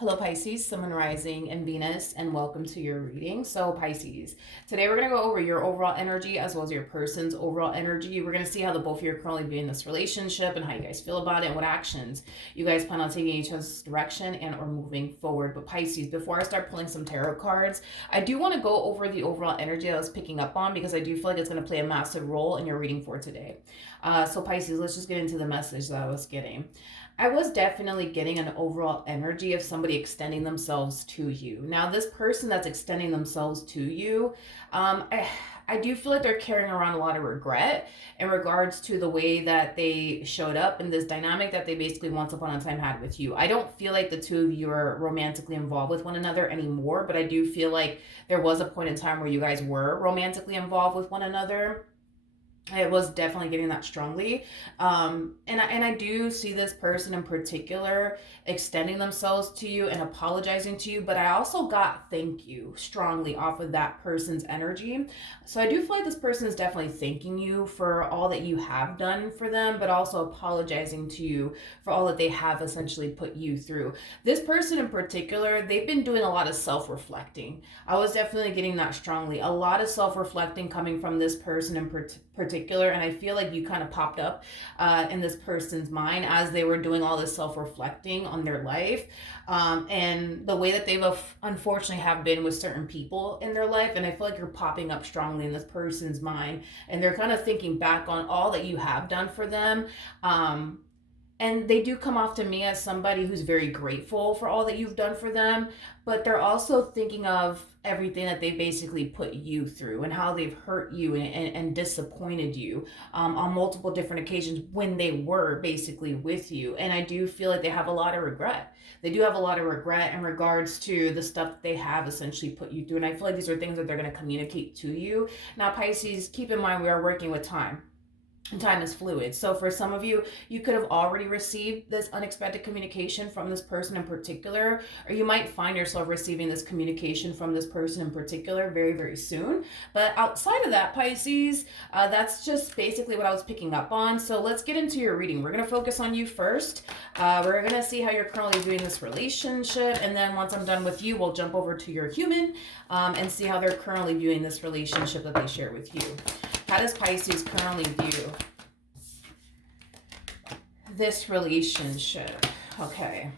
Hello, Pisces, Sun, Rising, and Venus, and welcome to your reading. So, Pisces, today we're going to go over your overall energy as well as your person's overall energy. We're going to see how the both of you are currently viewing this relationship and how you guys feel about it and what actions you guys plan on taking each other's direction and or moving forward. But Pisces, before I start pulling some tarot cards, I do want to go over the overall energy that I was picking up on because I do feel like it's going to play a massive role in your reading for today. So, Pisces, let's just get into the message that I was getting. I was definitely getting an overall energy of somebody extending themselves to you. Now, this person that's extending themselves to you, I do feel like they're carrying around a lot of regret in regards to the way that they showed up in this dynamic that they basically once upon a time had with you. I don't feel like the two of you are romantically involved with one another anymore, but I do feel like there was a point in time where you guys were romantically involved with one another. I was definitely getting that strongly. And I do see this person in particular extending themselves to you and apologizing to you, but I also got thank you strongly off of that person's energy. So I do feel like this person is definitely thanking you for all that you have done for them, but also apologizing to you for all that they have essentially put you through. This person in particular, they've been doing a lot of self-reflecting. I was definitely getting that strongly. A lot of self-reflecting coming from this person in particular, and I feel like you kind of popped up in this person's mind as they were doing all this self-reflecting on their life, and the way that they've unfortunately have been with certain people in their life, and I feel like you're popping up strongly in this person's mind, and they're kind of thinking back on all that you have done for them. And they do come off to me as somebody who's very grateful for all that you've done for them, but they're also thinking of everything that they basically put you through and how they've hurt you and disappointed you on multiple different occasions when they were basically with you. And I do feel like they have a lot of regret. They do have a lot of regret in regards to the stuff that they have essentially put you through. And I feel like these are things that they're going to communicate to you. Now, Pisces, keep in mind we are working with time. And time is fluid. So for some of you, you could have already received this unexpected communication from this person in particular, or you might find yourself receiving this communication from this person in particular very, very soon. But outside of that, Pisces, that's just basically what I was picking up on. So let's get into your reading. We're going to focus on you first. We're going to see how you're currently doing this relationship. And then once I'm done with you, we'll jump over to your human and see how they're currently viewing this relationship that they share with you. How does Pisces currently view this relationship? Okay.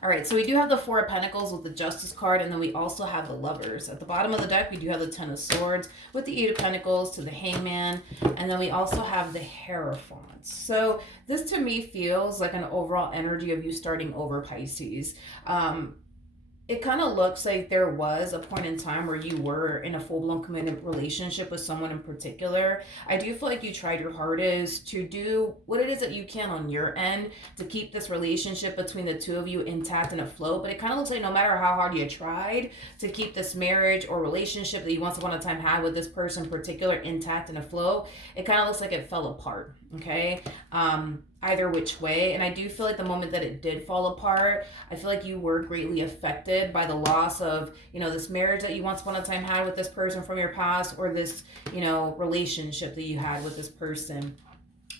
All right, so we do have the Four of Pentacles with the Justice card, and then we also have the Lovers. At the bottom of the deck, we do have the Ten of Swords with the Eight of Pentacles to the Hangman, and then we also have the Hierophant. So this to me feels like an overall energy of you starting over, Pisces. It kind of looks like there was a point in time where you were in a full-blown committed relationship with someone in particular. I do feel like you tried your hardest to do what it is that you can on your end to keep this relationship between the two of you intact and afloat, but it kind of looks like no matter how hard you tried to keep this marriage or relationship that you once upon a time had with this person in particular intact and afloat, it kind of looks like it fell apart, okay? Either which way. And I do feel like the moment that it did fall apart, I feel like you were greatly affected by the loss of, this marriage that you once upon a time had with this person from your past, or this, relationship that you had with this person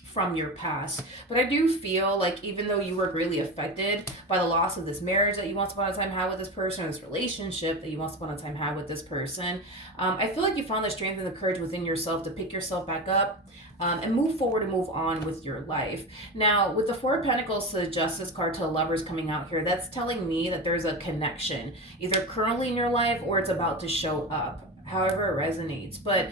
from your past. But I do feel like even though you were greatly affected by the loss of this marriage that you once upon a time had with this person, or this relationship that you once upon a time had with this person, I feel like you found the strength and the courage within yourself to pick yourself back up and move forward and move on with your life. Now, with the Four of Pentacles to the Justice card to the Lovers coming out here, that's telling me that there's a connection, either currently in your life or it's about to show up, however it resonates. But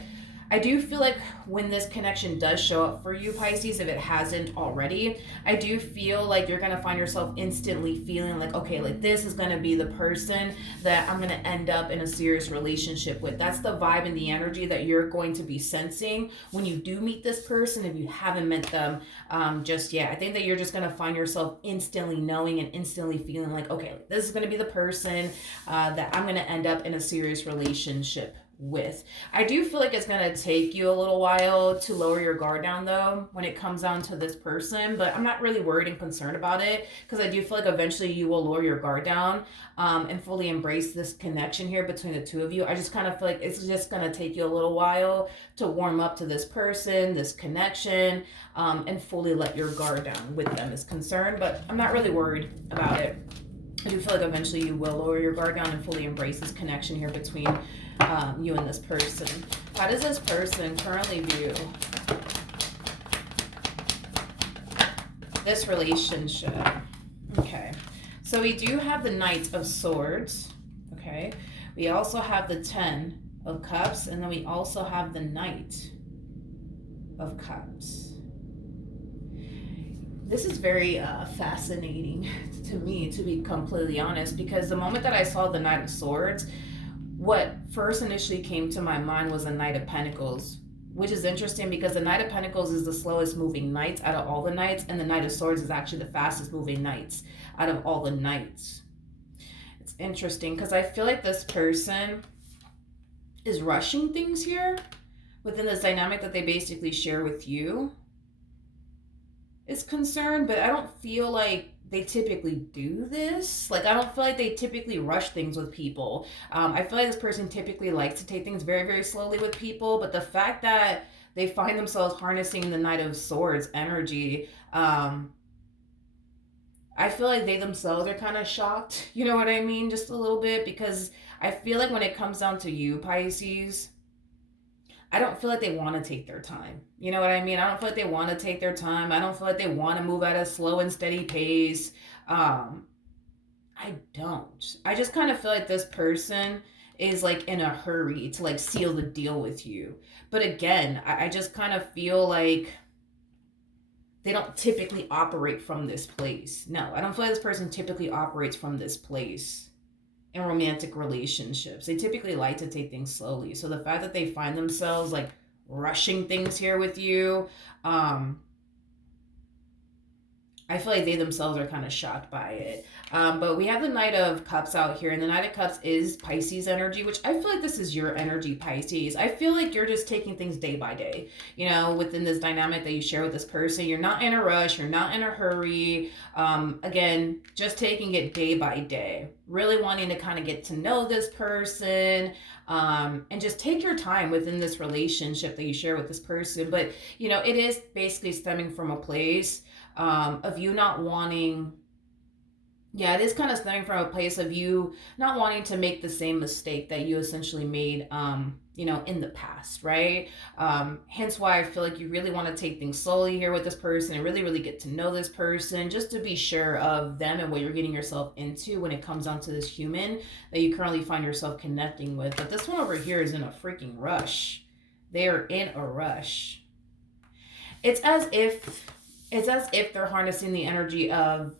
I do feel like when this connection does show up for you, Pisces, if it hasn't already, I do feel like you're going to find yourself instantly feeling like, okay, like this is going to be the person that I'm going to end up in a serious relationship with. That's the vibe and the energy that you're going to be sensing when you do meet this person if you haven't met them just yet. I think that you're just going to find yourself instantly knowing and instantly feeling like, okay, this is going to be the person that I'm going to end up in a serious relationship with. I do feel like it's going to take you a little while to lower your guard down though when it comes down to this person, but I'm not really worried and concerned about it because I do feel like eventually you will lower your guard down and fully embrace this connection here between the two of you. I just kind of feel like it's just going to take you a little while to warm up to this person, this connection, and fully let your guard down with them is concerned, but I'm not really worried about it. I do feel like eventually you will lower your guard down and fully embrace this connection here between you and this person. How does this person currently view this relationship? Okay, so we do have the Knight of Swords. Okay, we also have the Ten of Cups, and then we also have the Knight of Cups. This is very fascinating to me, to be completely honest, because the moment that I saw the Knight of Swords, what first initially came to my mind was the Knight of Pentacles, which is interesting because the Knight of Pentacles is the slowest moving knight out of all the knights, and the Knight of Swords is actually the fastest moving knights out of all the knights. It's interesting because I feel like this person is rushing things here within this dynamic that they basically share with you is concerned, but I don't feel like they typically do this. Like, I don't feel like they typically rush things with people. I feel like this person typically likes to take things very, very slowly with people, but the fact that they find themselves harnessing the Knight of Swords energy, I feel like they themselves are kind of shocked, you know what I mean? Just a little bit, because I feel like when it comes down to you, Pisces, I don't feel like they want to take their time. You know what I mean? I don't feel like they want to take their time. I don't feel like they want to move at a slow and steady pace. I don't. I just kind of feel like this person is like in a hurry to like seal the deal with you. But again, I just kind of feel like they don't typically operate from this place. No, I don't feel like this person typically operates from this place in romantic relationships. They typically like to take things slowly. So the fact that they find themselves like rushing things here with you, I feel like they themselves are kind of shocked by it. But we have the Knight of Cups out here, and the Knight of Cups is Pisces energy, which I feel like this is your energy, Pisces. I feel like you're just taking things day by day, you know, within this dynamic that you share with this person. You're not in a rush, you're not in a hurry. Again, just taking it day by day, really wanting to kind of get to know this person, and just take your time within this relationship that you share with this person. But, you know, it is basically stemming from a place of you not wanting, yeah, it is kind of stemming from a place of you not wanting to make the same mistake that you essentially made, you know, in the past, right? Hence why I feel like you really want to take things slowly here with this person and really, really get to know this person just to be sure of them and what you're getting yourself into when it comes down to this human that you currently find yourself connecting with. But this one over here is in a freaking rush. They are in a rush. It's as if they're harnessing the energy of,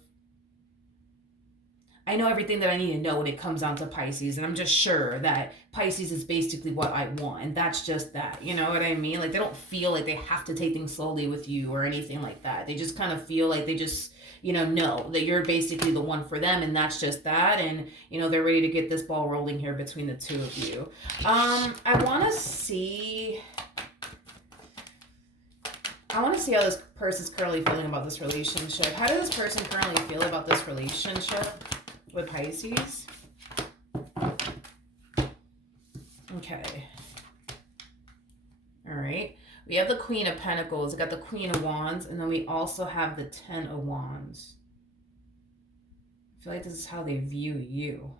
I know everything that I need to know when it comes down to Pisces, and I'm just sure that Pisces is basically what I want, and that's just that. You know what I mean? Like, they don't feel like they have to take things slowly with you or anything like that. They just kind of feel like they just, you know that you're basically the one for them, and that's just that. And, you know, they're ready to get this ball rolling here between the two of you. I want to see how this person's currently feeling about this relationship. How does this person currently feel about this relationship with Pisces? Okay. All right. We have the Queen of Pentacles. We got the Queen of Wands. And then we also have the Ten of Wands. I feel like this is how they view you.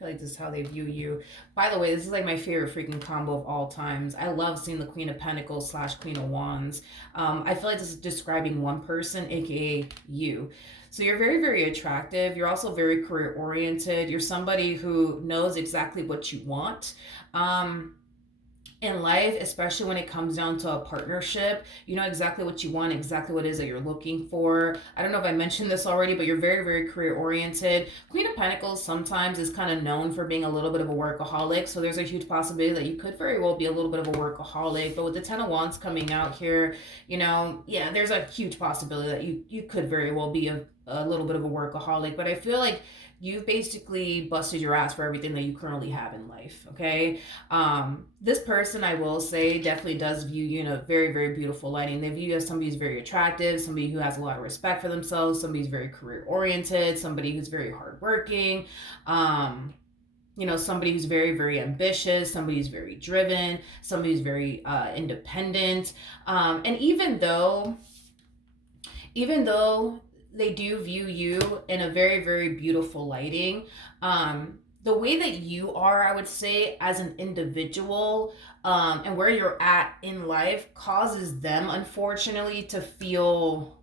Like this is how they view you. By the way, this is like my favorite freaking combo of all times. I love seeing the Queen of Pentacles / Queen of Wands. I feel like this is describing one person, aka you. So you're very, very attractive. You're also very career oriented. You're somebody who knows exactly what you want. In life, especially when it comes down to a partnership, you know exactly what you want, exactly what it is that you're looking for. I don't know if I mentioned this already, but you're very, very career oriented. Queen of Pentacles sometimes is kind of known for being a little bit of a workaholic. So there's a huge possibility that you could very well be a little bit of a workaholic. But with the Ten of Wands coming out here, you know, yeah, there's a huge possibility that you could very well be a little bit of a workaholic. But I feel like you've basically busted your ass for everything that you currently have in life, okay? This person, I will say, definitely does view you in a very, very beautiful lighting. They view you as somebody who's very attractive, somebody who has a lot of respect for themselves, somebody who's very career-oriented, somebody who's very hardworking, you know, somebody who's very, very ambitious, somebody who's very driven, somebody who's very independent. And even though they do view you in a very, very beautiful lighting. The way that you are, I would say, as an individual, and where you're at in life causes them, unfortunately, to feel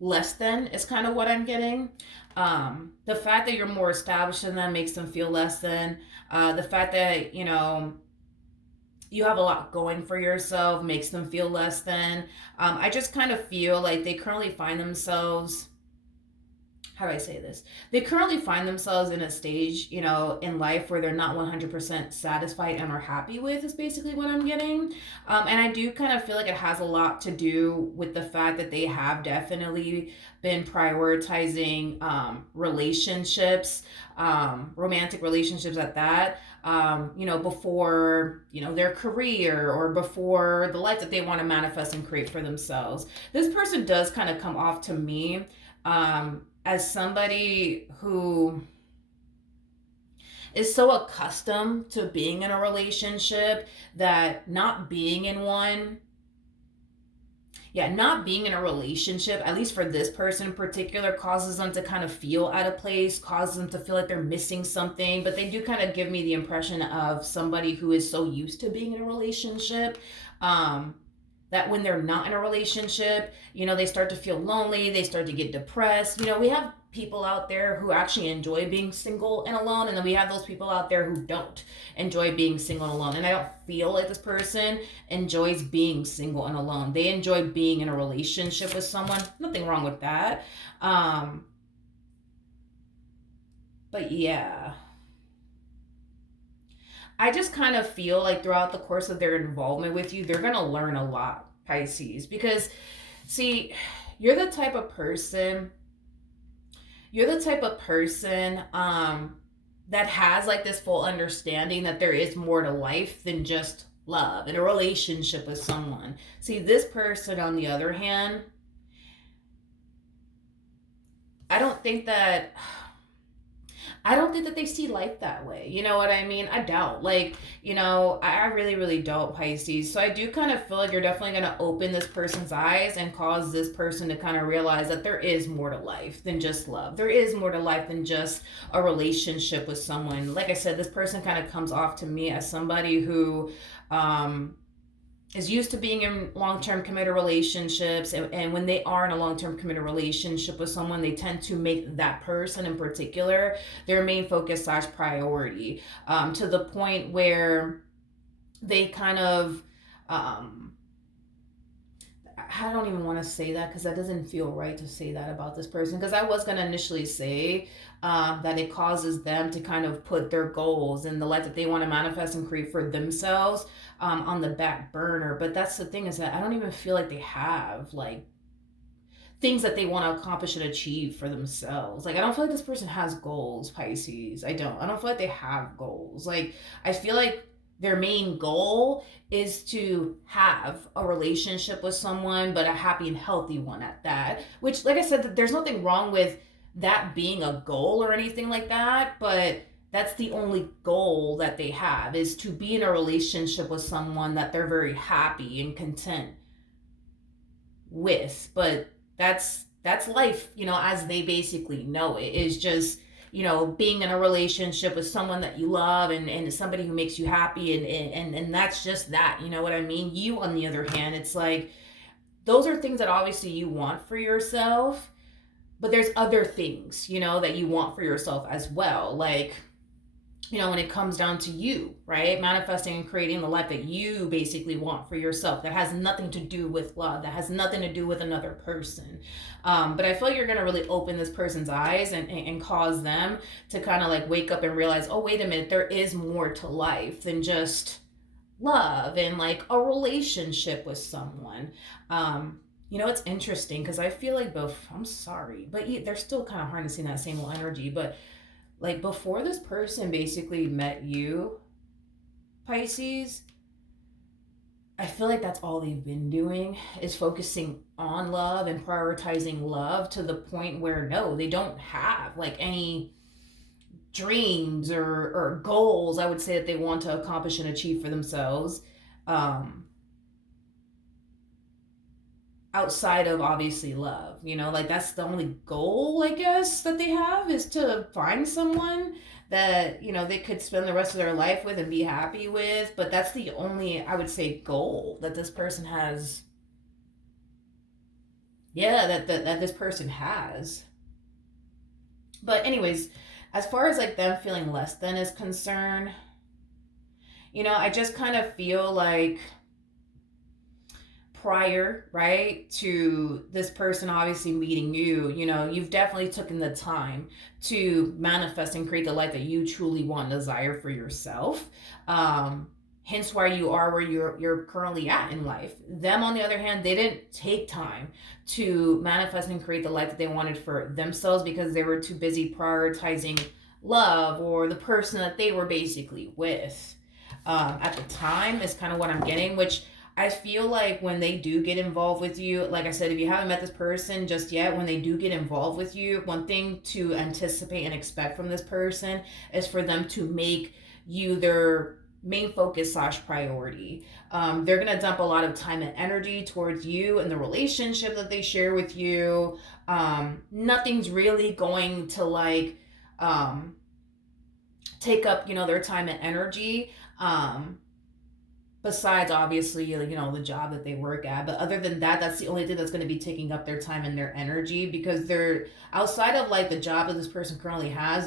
less than, is kind of what I'm getting. The fact that you're more established than them makes them feel less than. The fact that, you have a lot going for yourself makes them feel less than. I just kind of feel like they currently find themselves, how do I say this? They currently find themselves in a stage, in life where they're not 100% satisfied and are happy with, is basically what I'm getting. And I do kind of feel like it has a lot to do with the fact that they have definitely been prioritizing relationships, romantic relationships at that, before, their career or before the life that they want to manifest and create for themselves. This person does kind of come off to me as somebody who is so accustomed to being in a relationship that not being in a relationship, at least for this person in particular, causes them to kind of feel out of place, causes them to feel like they're missing something. But they do kind of give me the impression of somebody who is so used to being in a relationship, that when they're not in a relationship, they start to feel lonely, they start to get depressed. We have people out there who actually enjoy being single and alone, and then we have those people out there who don't enjoy being single and alone. And I don't feel like this person enjoys being single and alone. They enjoy being in a relationship with someone. Nothing wrong with that. But yeah, I just kind of feel like throughout the course of their involvement with you, they're going to learn a lot, Pisces. Because, see, you're the type of person, that has like this full understanding that there is more to life than just love and a relationship with someone. See, this person, on the other hand, I don't think that they see life that way. You know what I mean? I doubt. Like, I really, really don't, Pisces. So I do kind of feel like you're definitely going to open this person's eyes and cause this person to kind of realize that there is more to life than just love. There is more to life than just a relationship with someone. Like I said, this person kind of comes off to me as somebody who, is used to being in long-term committed relationships, and when they are in a long-term committed relationship with someone, they tend to make that person in particular their main focus / priority, to the point where they kind of, I don't even want to say that because that doesn't feel right to say that about this person, because I was going to initially say that it causes them to kind of put their goals and the life that they want to manifest and create for themselves on the back burner. But that's the thing, is that I don't even feel like they have like things that they want to accomplish and achieve for themselves. Like, I don't feel like this person has goals, Pisces. I don't feel like they have goals. Like, I feel like their main goal is to have a relationship with someone, but a happy and healthy one at that. Which, like I said, there's nothing wrong with that being a goal or anything like that, but that's the only goal that they have, is to be in a relationship with someone that they're very happy and content with. But that's life, as they basically know it, is just, being in a relationship with someone that you love, and somebody who makes you happy, and that's just that. You know what I mean? You, on the other hand, it's like those are things that obviously you want for yourself, but there's other things, that you want for yourself as well. Like, when it comes down to you, right? Manifesting and creating the life that you basically want for yourself, that has nothing to do with love, that has nothing to do with another person. But I feel like you're going to really open this person's eyes and cause them to kind of like wake up and realize, oh, wait a minute, there is more to life than just love and like a relationship with someone. It's interesting because I feel like I'm sorry, but they're still kind of harnessing that same energy. But like, before this person basically met you, Pisces, I feel like that's all they've been doing, is focusing on love and prioritizing love, to the point where no, they don't have like any dreams or goals, I would say, that they want to accomplish and achieve for themselves. outside of obviously love, like that's the only goal, I guess, that they have, is to find someone that they could spend the rest of their life with and be happy with. But that's the only, I would say, goal that this person has. Yeah, that this person has. But anyways, as far as like them feeling less than is concerned, I just kind of feel like prior, right, to this person obviously meeting you, you've definitely taken the time to manifest and create the life that you truly want and desire for yourself. Hence why you are where you're currently at in life. Them, on the other hand, they didn't take time to manifest and create the life that they wanted for themselves because they were too busy prioritizing love or the person that they were basically with at the time, is kind of what I'm getting. Which I feel like when they do get involved with you, like I said, if you haven't met this person just yet, when they do get involved with you, one thing to anticipate and expect from this person is for them to make you their main focus slash priority. They're going to dump a lot of time and energy towards you and the relationship that they share with you. Nothing's really going to like take up, their time and energy. Besides obviously the job that they work at, but other than that, that's the only thing that's going to be taking up their time and their energy, because they're outside of like the job that this person currently has.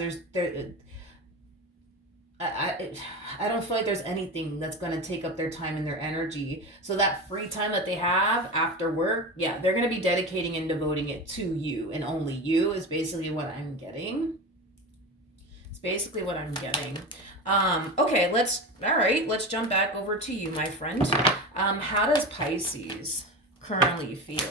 I don't feel like there's anything that's going to take up their time and their energy. So that free time that they have after work, yeah, they're going to be dedicating and devoting it to you and only you, is basically what I'm getting. It's basically what I'm getting. Okay, let's jump back over to you, my friend. How does Pisces currently feel?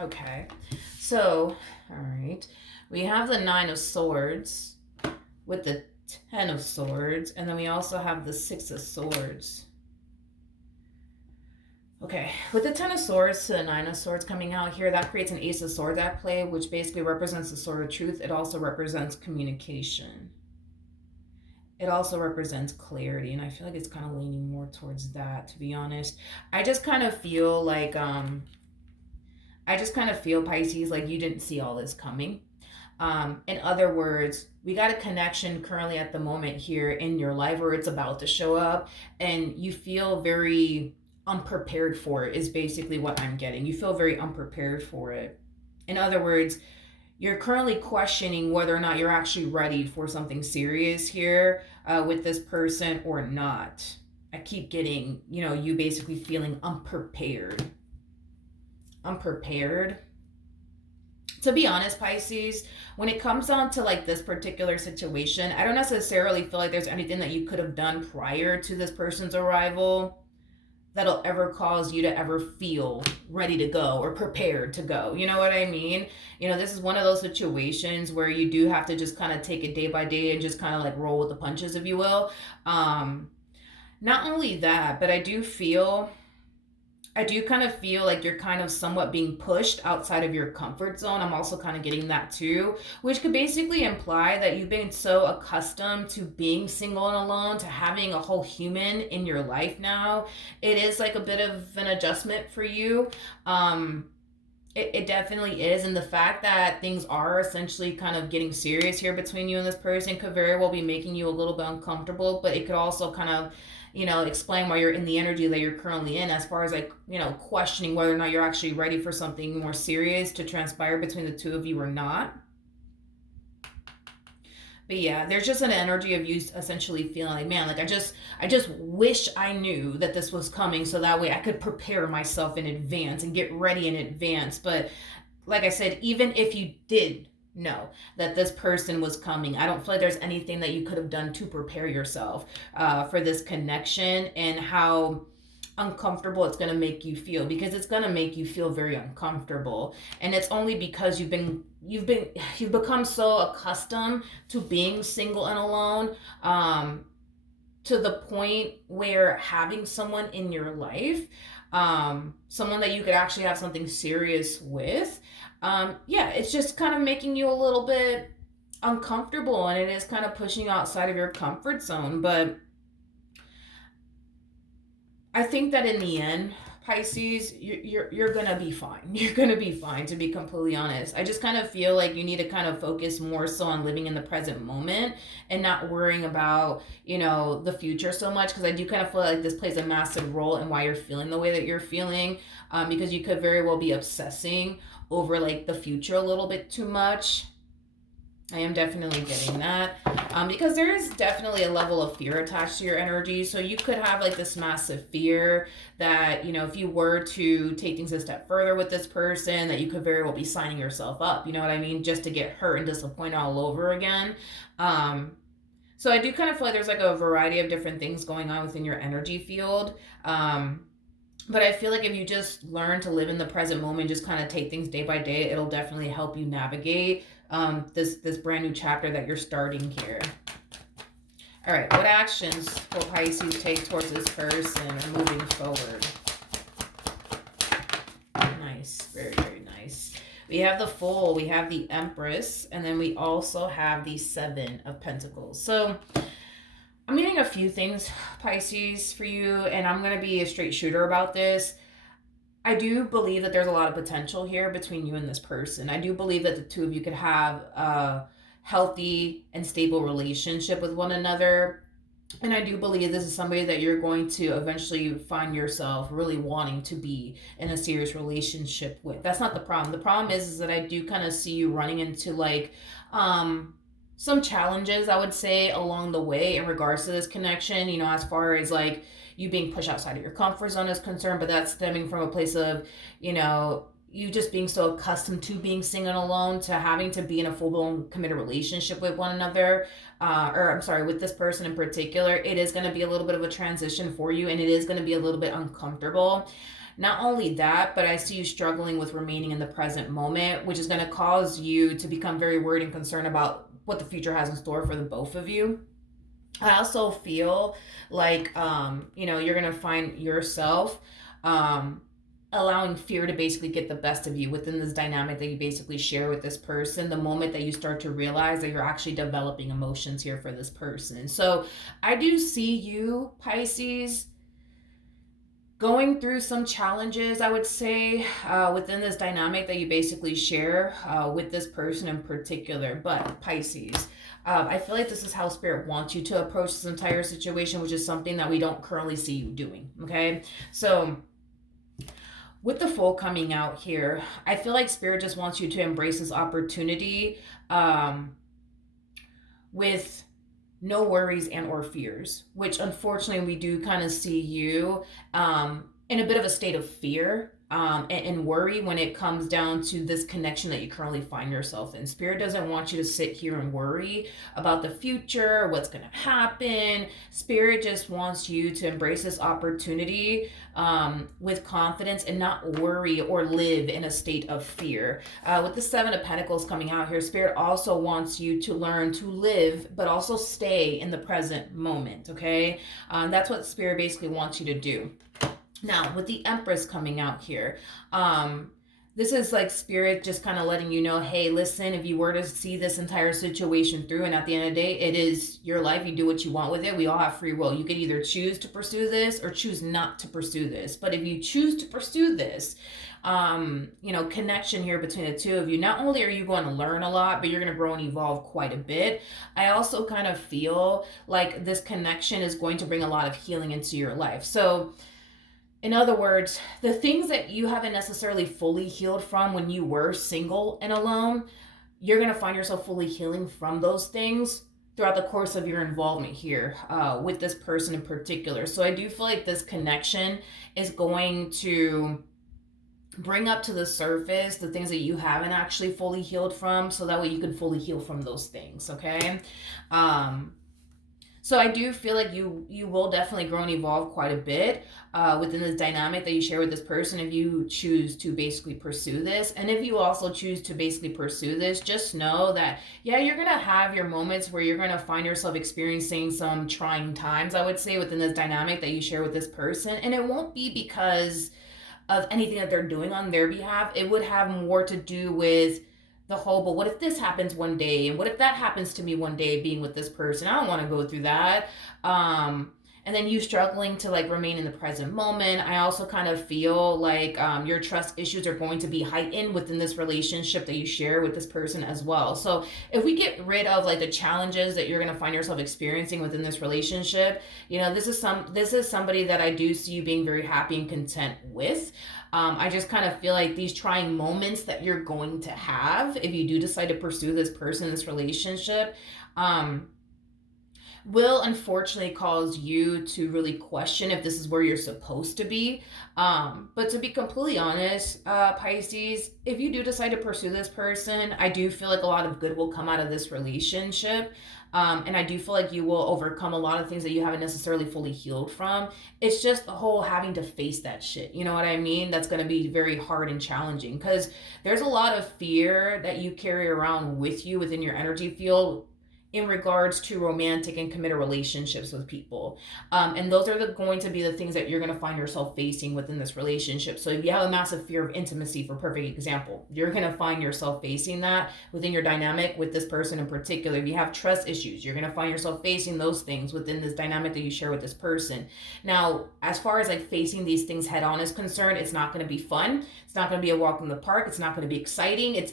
Okay, so, all right, we have the Nine of Swords with the Ten of Swords, and then we also have the Six of Swords. Okay, with the Ten of Swords to the Nine of Swords coming out here, that creates an Ace of Swords at play, which basically represents the Sword of Truth. It also represents communication. It also represents clarity, and I feel like it's kind of leaning more towards that, to be honest. I just kind of feel like, Pisces, like you didn't see all this coming. In other words, we got a connection currently at the moment here in your life where it's about to show up, and you feel very unprepared for it, is basically what I'm getting. You feel very unprepared for it. In other words, you're currently questioning whether or not you're actually ready for something serious here with this person or not. I keep getting, you basically feeling unprepared. To be honest, Pisces, when it comes down to like this particular situation, I don't necessarily feel like there's anything that you could have done prior to this person's arrival that'll ever cause you to ever feel ready to go or prepared to go. You know what I mean? This is one of those situations where you do have to just kind of take it day by day and just kind of like roll with the punches, if you will. Not only that, but I do kind of feel like you're kind of somewhat being pushed outside of your comfort zone. I'm also kind of getting that too, which could basically imply that you've been so accustomed to being single and alone, to having a whole human in your life now. It is like a bit of an adjustment for you. It definitely is. And the fact that things are essentially kind of getting serious here between you and this person could very well be making you a little bit uncomfortable, but it could also kind of explain why you're in the energy that you're currently in, as far as like, questioning whether or not you're actually ready for something more serious to transpire between the two of you or not. But yeah, there's just an energy of you essentially feeling like, man, like I just wish I knew that this was coming so that way I could prepare myself in advance and get ready in advance. But like I said, even if you did know that this person was coming, I don't feel like there's anything that you could have done to prepare yourself for this connection, and how uncomfortable it's going to make you feel, because it's going to make you feel very uncomfortable. And it's only because you've become so accustomed to being single and alone, to the point where having someone in your life, someone that you could actually have something serious with, it's just kind of making you a little bit uncomfortable and it is kind of pushing you outside of your comfort zone. But I think that in the end, Pisces, you're gonna be fine. You're gonna be fine, to be completely honest. I just kind of feel like you need to kind of focus more so on living in the present moment and not worrying about, the future so much. Because I do kind of feel like this plays a massive role in why you're feeling the way that you're feeling. Because you could very well be obsessing over like the future a little bit too much. I am definitely getting that, because there is definitely a level of fear attached to your energy. So you could have like this massive fear that, if you were to take things a step further with this person, that you could very well be signing yourself up, you know what I mean? Just to get hurt and disappointed all over again. So I do kind of feel like there's like a variety of different things going on within your energy field. But I feel like if you just learn to live in the present moment, just kind of take things day by day, it'll definitely help you navigate this brand new chapter that you're starting here. All right, what actions will Pisces take towards this person or moving forward? Nice, very, very nice. We have the Fool, we have the Empress, and then we also have the Seven of Pentacles. So I'm getting a few things, Pisces, for you, and I'm going to be a straight shooter about this. I do believe that there's a lot of potential here between you and this person. I do believe that the two of you could have a healthy and stable relationship with one another. And I do believe this is somebody that you're going to eventually find yourself really wanting to be in a serious relationship with. That's not the problem. The problem is that I do kind of see you running into like some challenges, I would say, along the way in regards to this connection, as far as like you being pushed outside of your comfort zone is concerned, but that's stemming from a place of, you just being so accustomed to being single alone to having to be in a full-blown committed relationship with one another, with this person in particular. It is going to be a little bit of a transition for you, and it is going to be a little bit uncomfortable. Not only that, but I see you struggling with remaining in the present moment, which is going to cause you to become very worried and concerned about what the future has in store for the both of you. I also feel like, you're going to find yourself allowing fear to basically get the best of you within this dynamic that you basically share with this person, the moment that you start to realize that you're actually developing emotions here for this person. So I do see you, Pisces, going through some challenges, I would say, within this dynamic that you basically share with this person in particular. But Pisces, I feel like this is how Spirit wants you to approach this entire situation, which is something that we don't currently see you doing, okay? So with the Fool coming out here, I feel like Spirit just wants you to embrace this opportunity with no worries and or fears, which unfortunately we do kind of see you in a bit of a state of fear and worry when it comes down to this connection that you currently find yourself in. Spirit doesn't want you to sit here and worry about the future, what's going to happen. Spirit just wants you to embrace this opportunity with confidence and not worry or live in a state of fear. With the Seven of Pentacles coming out here, Spirit also wants you to learn to live, but also stay in the present moment, okay? That's what Spirit basically wants you to do. Now, with the Empress coming out here, this is like Spirit just kind of letting you know, hey, listen, if you were to see this entire situation through, and at the end of the day, it is your life. You do what you want with it. We all have free will. You could either choose to pursue this or choose not to pursue this. But if you choose to pursue this, connection here between the two of you, not only are you going to learn a lot, but you're going to grow and evolve quite a bit. I also kind of feel like this connection is going to bring a lot of healing into your life. So, in other words, the things that you haven't necessarily fully healed from when you were single and alone, you're going to find yourself fully healing from those things throughout the course of your involvement here with this person in particular. So I do feel like this connection is going to bring up to the surface the things that you haven't actually fully healed from, so that way you can fully heal from those things, okay? So I do feel like you will definitely grow and evolve quite a bit within this dynamic that you share with this person if you choose to basically pursue this. And if you also choose to basically pursue this, just know that, yeah, you're going to have your moments where you're going to find yourself experiencing some trying times, I would say, within this dynamic that you share with this person. And it won't be because of anything that they're doing on their behalf. It would have more to do with the whole, but what if this happens one day, and what if that happens to me one day, being with this person? I don't want to go through that. um and then you struggling to like remain in the present moment. I also kind of feel like your trust issues are going to be heightened within this relationship that you share with this person as well. So if we get rid of like the challenges that you're going to find yourself experiencing within this relationship, this is somebody that I do see you being very happy and content with. I just kind of feel like these trying moments that you're going to have if you do decide to pursue this person, this relationship, um, will unfortunately cause you to really question if this is where you're supposed to be. But to be completely honest, Pisces, if you do decide to pursue this person, I do feel like a lot of good will come out of this relationship. And I do feel like you will overcome a lot of things that you haven't necessarily fully healed from. It's just the whole having to face that shit. You know what I mean? That's going to be very hard and challenging because there's a lot of fear that you carry around with you within your energy field in regards to romantic and committed relationships with people. And those are going to be the things that you're going to find yourself facing within this relationship. So if you have a massive fear of intimacy, for perfect example, you're going to find yourself facing that within your dynamic with this person in particular. If you have trust issues, you're going to find yourself facing those things within this dynamic that you share with this person. Now, as far as like facing these things head on is concerned, it's not going to be fun. It's not going to be a walk in the park. It's not going to be exciting. It's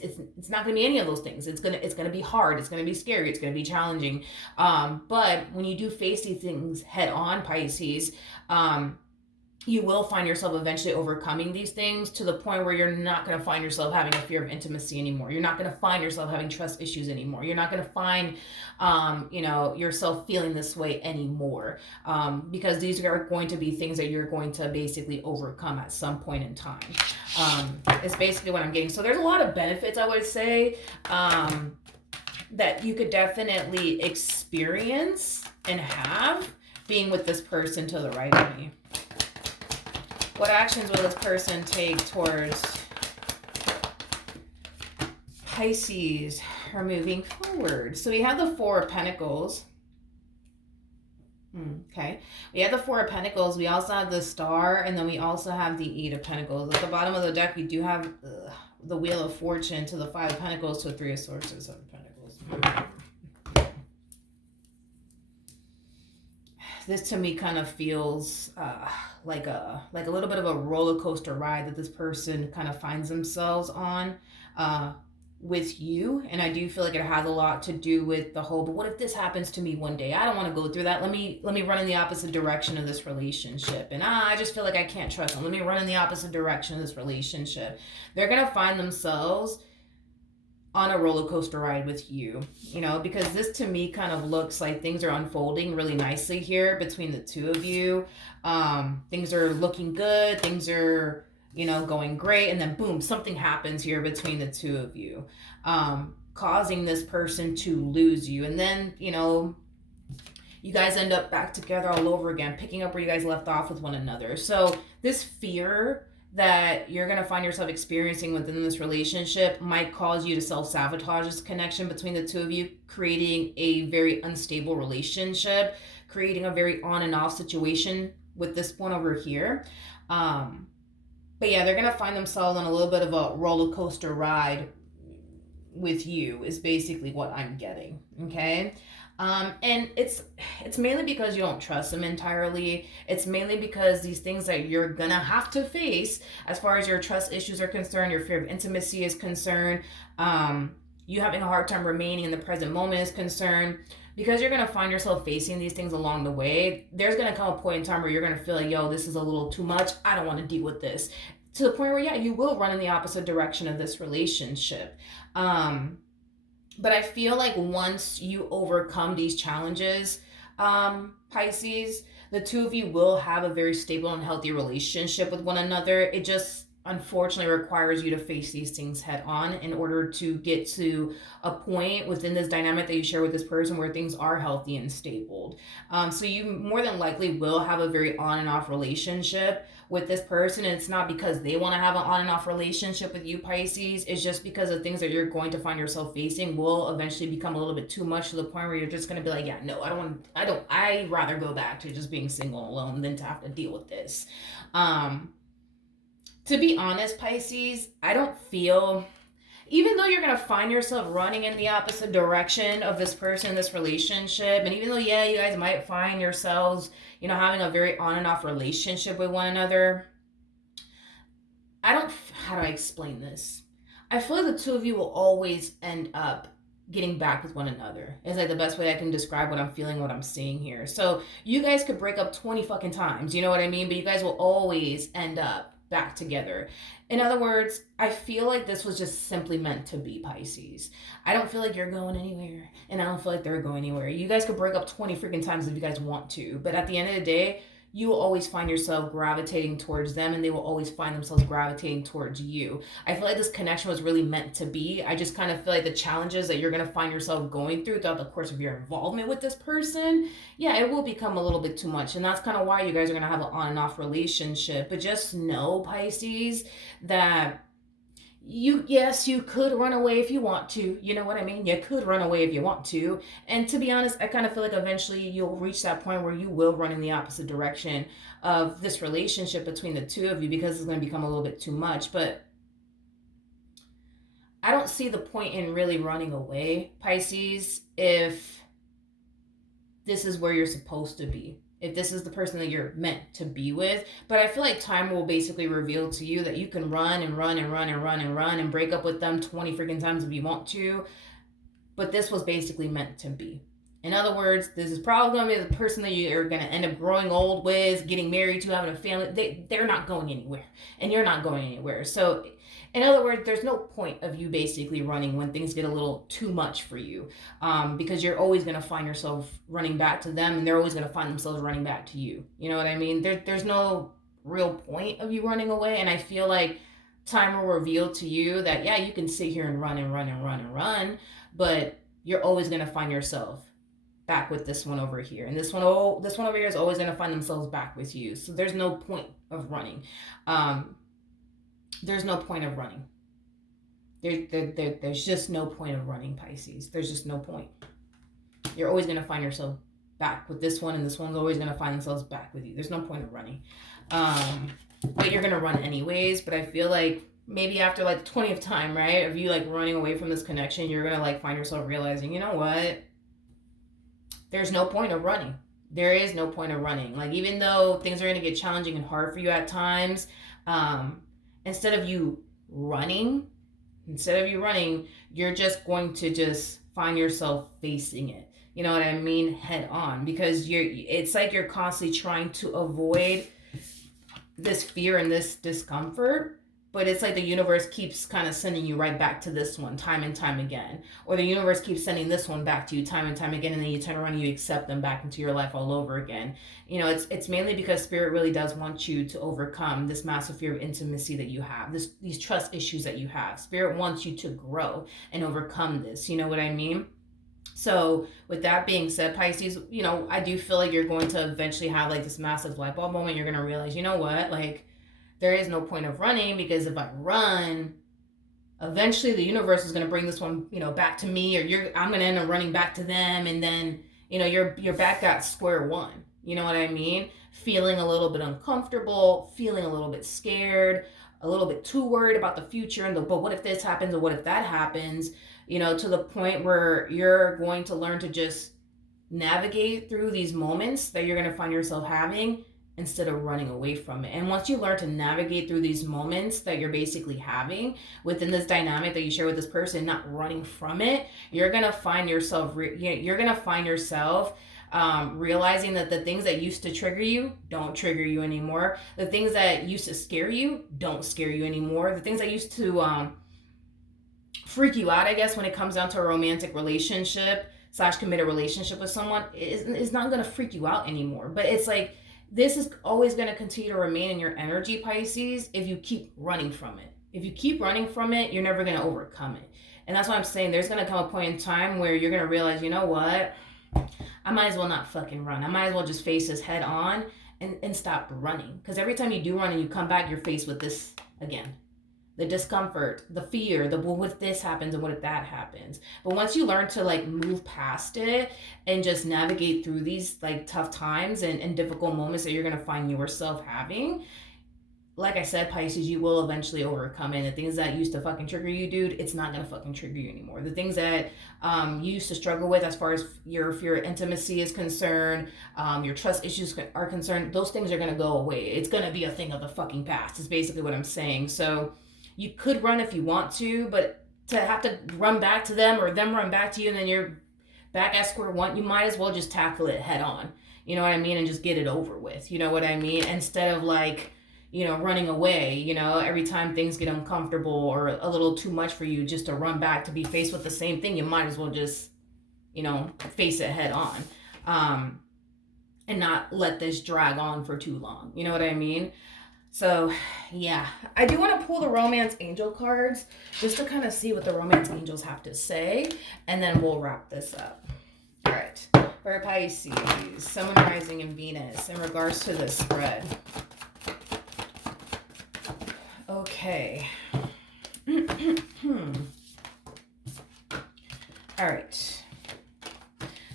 not going to be any of those things. It's gonna be hard. It's going to be scary. It's going to be challenging. But when you do face these things head on, Pisces, you will find yourself eventually overcoming these things to the point where you're not going to find yourself having a fear of intimacy anymore. You're not going to find yourself having trust issues anymore. You're not going to find, yourself feeling this way anymore, because these are going to be things that you're going to basically overcome at some point in time. It's basically what I'm getting. So there's a lot of benefits, I would say, that you could definitely experience and have being with this person to the right of me. What actions will this person take towards Pisces are moving forward? So we have the Four of Pentacles. Okay. We have the Four of Pentacles. We also have the Star, and then we also have the Eight of Pentacles. At the bottom of the deck, we do have the Wheel of Fortune to the Five of Pentacles to the Three of Swords to the Seven of Pentacles. This to me kind of feels like a little bit of a roller coaster ride that this person kind of finds themselves on with you. And I do feel like it has a lot to do with the whole, but what if this happens to me one day? I don't want to go through that. Let me run in the opposite direction of this relationship. And I just feel like I can't trust them. Let me run in the opposite direction of this relationship. They're going to find themselves on a roller coaster ride with you, because this to me kind of looks like things are unfolding really nicely here between the two of you. Things are looking good. Things are, going great. And then boom, something happens here between the two of you, causing this person to lose you. And then, you guys end up back together all over again, picking up where you guys left off with one another. So this fear that you're going to find yourself experiencing within this relationship might cause you to self-sabotage this connection between the two of you, creating a very unstable relationship, creating a very on and off situation with this one over here. But yeah, they're going to find themselves on a little bit of a roller coaster ride with you is basically what I'm getting. Okay. And it's mainly because you don't trust them entirely. It's mainly because these things that you're gonna have to face, as far as your trust issues are concerned, your fear of intimacy is concerned, you having a hard time remaining in the present moment is concerned, because you're gonna find yourself facing these things along the way. There's gonna come a point in time where you're gonna feel like, yo, this is a little too much. I don't want to deal with this. To the point where, yeah, you will run in the opposite direction of this relationship. But I feel like once you overcome these challenges, Pisces, the two of you will have a very stable and healthy relationship with one another. It just unfortunately requires you to face these things head on in order to get to a point within this dynamic that you share with this person where things are healthy and stable. So you more than likely will have a very on and off relationship with this person, and it's not because they want to have an on and off relationship with you, Pisces. It's just because the things that you're going to find yourself facing will eventually become a little bit too much, to the point where you're just going to be like, yeah, no, I'd rather go back to just being single and alone than to have to deal with this. To be honest, Pisces, I don't feel, even though you're going to find yourself running in the opposite direction of this person, this relationship, and even though, yeah, you guys might find yourselves, having a very on and off relationship with one another, how do I explain this? I feel like the two of you will always end up getting back with one another. Is like the best way I can describe what I'm feeling, what I'm seeing here. So you guys could break up 20 fucking times, you know what I mean? But you guys will always end up back together. In other words, I feel like this was just simply meant to be, Pisces. I don't feel like you're going anywhere, and I don't feel like they're going anywhere. You guys could break up 20 freaking times if you guys want to, but at the end of the day, you will always find yourself gravitating towards them, and they will always find themselves gravitating towards you. I feel like this connection was really meant to be. I just kind of feel like the challenges that you're going to find yourself going through throughout the course of your involvement with this person, yeah, it will become a little bit too much. And that's kind of why you guys are going to have an on and off relationship. But just know, Pisces, that you could run away if you want to, you know what I mean? You could run away if you want to, and to be honest, I kind of feel like eventually you'll reach that point where you will run in the opposite direction of this relationship between the two of you, because it's going to become a little bit too much. But I don't see the point in really running away, Pisces, if this is where you're supposed to be, if this is the person that you're meant to be with. But I feel like time will basically reveal to you that you can run and run and run and run and run and break up with them 20 freaking times if you want to. But this was basically meant to be. In other words, this is probably going to be the person that you're going to end up growing old with, getting married to, having a family. They're not going anywhere, and you're not going anywhere. So in other words, there's no point of you basically running when things get a little too much for you, because you're always going to find yourself running back to them, and they're always going to find themselves running back to you. You know what I mean? There's no real point of you running away, and I feel like time will reveal to you that, yeah, you can sit here and run and run and run and run, but you're always going to find yourself back with this one over here, and this one over here is always going to find themselves back with you. So there's no point of running. There's no point of running. There's just no point of running, Pisces. There's just no point. You're always going to find yourself back with this one, and this one's always going to find themselves back with you. There's no point of running. But you're going to run anyways. But I feel like maybe after like the 20th time, right, of you like running away from this connection, you're going to like find yourself realizing, you know what? There's no point of running. There is no point of running. Like, even though things are going to get challenging and hard for you at times, instead of you running, you're just going to just find yourself facing it. You know what I mean? Head on. Because it's like you're constantly trying to avoid this fear and this discomfort, but it's like the universe keeps kind of sending you right back to this one time and time again. Or the universe keeps sending this one back to you time and time again, and then you turn around and you accept them back into your life all over again. You know, it's mainly because Spirit really does want you to overcome this massive fear of intimacy that you have, these trust issues that you have. Spirit wants you to grow and overcome this. You know what I mean? So with that being said, Pisces, you know, I do feel like you're going to eventually have like this massive light bulb moment. You're going to realize, you know what, like, there is no point of running, because if I run, eventually the universe is going to bring this one, you know, back to me, or I'm going to end up running back to them, and then, you know, you're back at square one. You know what I mean? Feeling a little bit uncomfortable, feeling a little bit scared, a little bit too worried about the future, and but what if this happens, or what if that happens? You know, to the point where you're going to learn to just navigate through these moments that you're going to find yourself having, instead of running away from it. And once you learn to navigate through these moments that you're basically having within this dynamic that you share with this person, not running from it, you're going to find yourself realizing that the things that used to trigger you don't trigger you anymore. The things that used to scare you don't scare you anymore. The things that used to freak you out, I guess, when it comes down to a romantic relationship / committed relationship with someone, is not going to freak you out anymore. But it's like, this is always going to continue to remain in your energy, Pisces, if you keep running from it. If you keep running from it, you're never going to overcome it. And that's why I'm saying there's going to come a point in time where you're going to realize, you know what? I might as well not fucking run. I might as well just face this head on and stop running. Because every time you do run and you come back, you're faced with this again. The discomfort, the fear, what if this happens and what if that happens? But once you learn to like move past it and just navigate through these like tough times and difficult moments that you're going to find yourself having, like I said, Pisces, you will eventually overcome it. The things that used to fucking trigger you, dude, it's not gonna fucking trigger you anymore. The things that you used to struggle with, as far as your fear of intimacy is concerned, your trust issues are concerned, those things are gonna go away. It's gonna be a thing of the fucking past. Is basically what I'm saying. So you could run if you want to, but to have to run back to them, or them run back to you, and then you're back at square one, you might as well just tackle it head on. You know what I mean? And just get it over with. You know what I mean? Instead of like, running away, every time things get uncomfortable or a little too much for you, just to run back to be faced with the same thing. You might as well just, face it head on, and not let this drag on for too long. You know what I mean? So, yeah, I do want to pull the romance angel cards just to kind of see what the romance angels have to say, and then we'll wrap this up. All right. For Pisces, Sun, Moon, Rising, and Venus in regards to this spread. Okay. All right.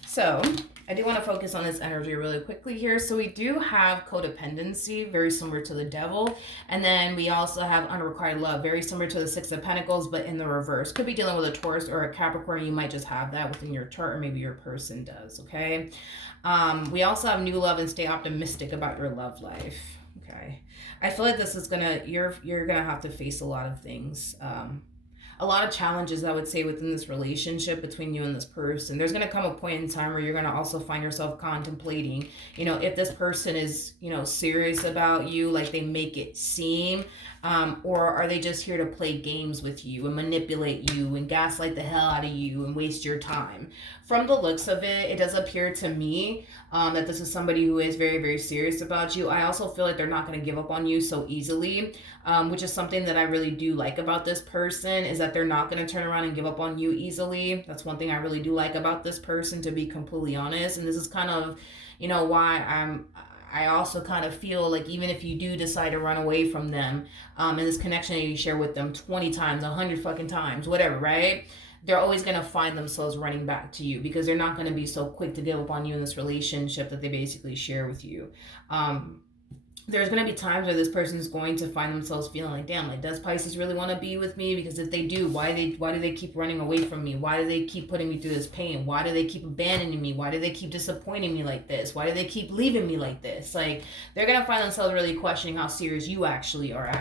So I do want to focus on this energy really quickly here. So we do have codependency, very similar to the devil. And then we also have unrequited love, very similar to the Six of Pentacles, but in the reverse. Could be dealing with a Taurus or a Capricorn. You might just have that within your chart, or maybe your person does, okay? We also have new love and stay optimistic about your love life, okay? I feel like this is you're gonna have to face a lot of things. A lot of challenges, I would say, within this relationship between you and this person. There's going to come a point in time where you're going to also find yourself contemplating, if this person is, serious about you, like they make it seem, or are they just here to play games with you and manipulate you and gaslight the hell out of you and waste your time. From the looks of it, it does appear to me that this is somebody who is very, very serious about you. I also feel like they're not going to give up on you so easily, which is something that I really do like about this person, is that they're not going to turn around and give up on you easily. That's one thing I really do like about this person, to be completely honest. And this is kind of, why I also kind of feel like even if you do decide to run away from them, and this connection that you share with them 20 times, 100 fucking times, whatever, right? They're always going to find themselves running back to you, because they're not going to be so quick to give up on you in this relationship that they basically share with you. There's going to be times where this person is going to find themselves feeling like, damn, like, does Pisces really want to be with me? Because if they do, why do they keep running away from me? Why do they keep putting me through this pain? Why do they keep abandoning me? Why do they keep disappointing me like this? Why do they keep leaving me like this? Like, they're going to find themselves really questioning how serious you actually are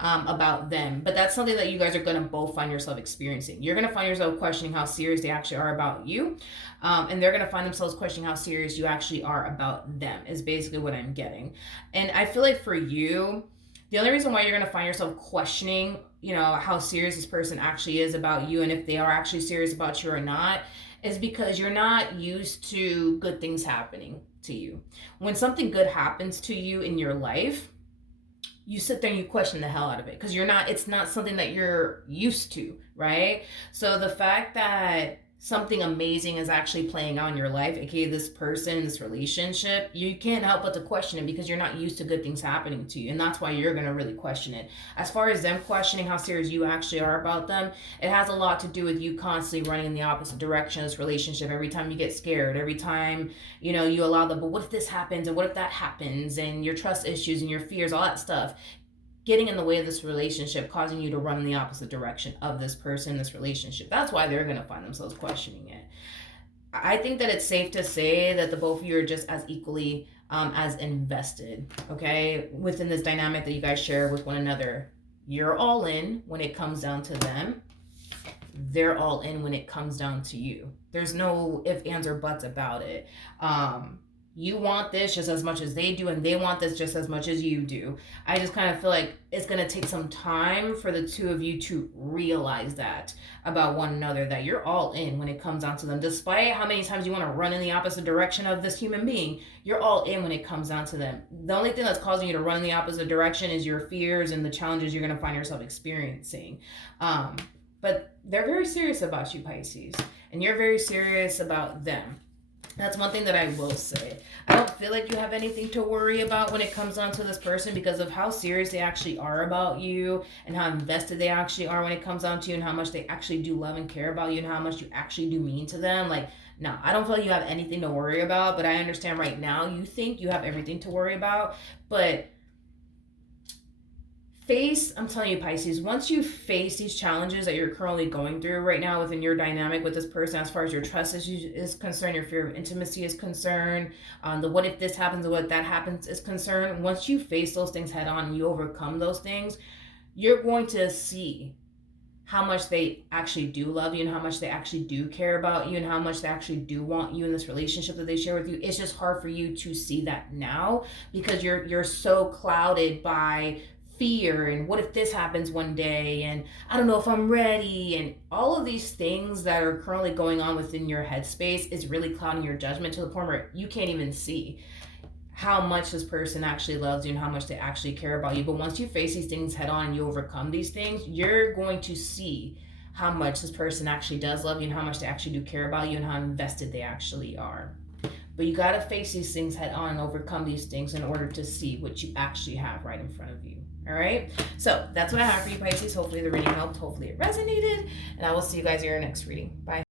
about them. But that's something that you guys are going to both find yourself experiencing. You're going to find yourself questioning how serious they actually are about you. And they're going to find themselves questioning how serious you actually are about them, is basically what I'm getting. And I feel like for you, the only reason why you're going to find yourself questioning, how serious this person actually is about you, and if they are actually serious about you or not, is because you're not used to good things happening to you. When something good happens to you in your life, you sit there and you question the hell out of it, because it's not something that you're used to, right? So the fact that something amazing is actually playing out in your life, aka this person, this relationship, you can't help but to question it, because you're not used to good things happening to you, and that's why you're going to really question it. As far as them questioning how serious you actually are about them, it has a lot to do with you constantly running in the opposite direction of this relationship. Every time you get scared, every time you allow them, but what if this happens, and what if that happens, and your trust issues and your fears, all that stuff getting in the way of this relationship, causing you to run in the opposite direction of this person, this relationship. That's why they're going to find themselves questioning it. I think that it's safe to say that the both of you are just as equally as invested, okay, within this dynamic that you guys share with one another. You're all in when it comes down to them. They're all in when it comes down to you. There's no ifs, ands, or buts about it. You want this just as much as they do, and they want this just as much as you do. I just kind of feel like it's going to take some time for the two of you to realize that about one another, that you're all in when it comes down to them. Despite how many times you want to run in the opposite direction of this human being, you're all in when it comes down to them. The only thing that's causing you to run in the opposite direction is your fears and the challenges you're going to find yourself experiencing. But they're very serious about you, Pisces, and you're very serious about them. That's one thing that I will say. I don't feel like you have anything to worry about when it comes down to this person, because of how serious they actually are about you, and how invested they actually are when it comes down to you, and how much they actually do love and care about you, and how much you actually do mean to them. Like, no, I don't feel like you have anything to worry about, but I understand right now you think you have everything to worry about. But I'm telling you, Pisces, once you face these challenges that you're currently going through right now within your dynamic with this person, as far as your trust is concerned, your fear of intimacy is concerned, the what if this happens or what that happens is concerned, once you face those things head on and you overcome those things, you're going to see how much they actually do love you and how much they actually do care about you and how much they actually do want you in this relationship that they share with you. It's just hard for you to see that now because you're so clouded by fear and what if this happens one day and I don't know if I'm ready and all of these things that are currently going on within your headspace is really clouding your judgment to the point where you can't even see how much this person actually loves you and how much they actually care about you. But once you face these things head on and you overcome these things, you're going to see how much this person actually does love you and how much they actually do care about you and how invested they actually are. But you got to face these things head on and overcome these things in order to see what you actually have right in front of you. All right. So that's what I have for you, Pisces. Hopefully the reading helped. Hopefully it resonated. And I will see you guys in your next reading. Bye.